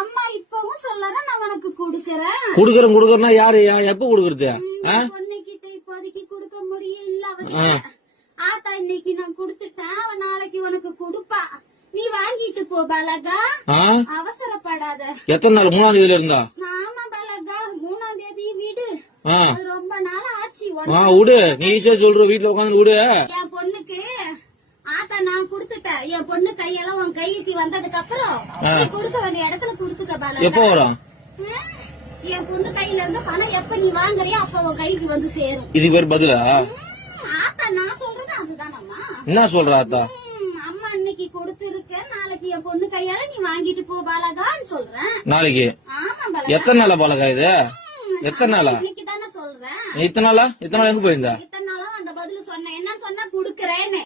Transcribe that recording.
அம்மா இப்பவும் சொல்லறேன் நான் உனக்கு குடுக்கறேன். குடுக்கறேன்னா யாரு எப்ப குடுக்கறது? பொண்ணுகிட்ட இப்போதைக்கு குடுக்க முடியும் இல்ல அவருக்கு. ஆத்தா இன்னைக்கு நான் குடுத்துட்டேன், அவன் நாளைக்கு உனக்கு குடுப்பா. நீ வாங்கிட்டு போ பாலகா, அவசரப்படாத. எத்தனை நாள்? 3ஆம் தேதியில இருந்தா? ஆமா பாலகா, 3ஆம் தேதி வீடு. ரொம்ப நாள் ஆச்சு. விடு, நீ ஈஸியா சொல்ற, வீட்டுல உட்காந்து விடு. என் பொண்ணுக்கு ஆத்தா நான் குடுத்துட்டேன். என் பொண்ணு கையெல்லாம் உன் கைக்கு வந்ததுக்கு அப்புறம் குடுக்க வேண்டிய இடத்துல குடுத்துக்க பாலகா. எப்போ வரும்? என் பொண்ணு கையில இருந்து பணம் எப்ப நீ வாங்குறியோ அப்ப உன் கைக்கு வந்து சேரும். இதுக்கு பேர் பதிலா? ஆத்தா நான் சொல்றது அதுதானம்மா. என்ன சொல்ற ஆத்தா? அம்மா இன்னைக்கு கொடுத்திருக்கேன், நாளைக்கு என் பொண்ணு கையால நீ வாங்கிட்டு போ பாலகான்னு சொல்றேன். நாளைக்கு? ஆமா பாலகா. எத்தனை நாளா பாலகா இது? எத்தனை நாளா? இன்னைக்கு தானே சொல்றேன். இத்தனை நாளா எங்க போயிருந்தா? இத்தனை நாளும் அந்த பதில் சொன்னேன். என்ன சொன்னா குடுக்கறேன்னு.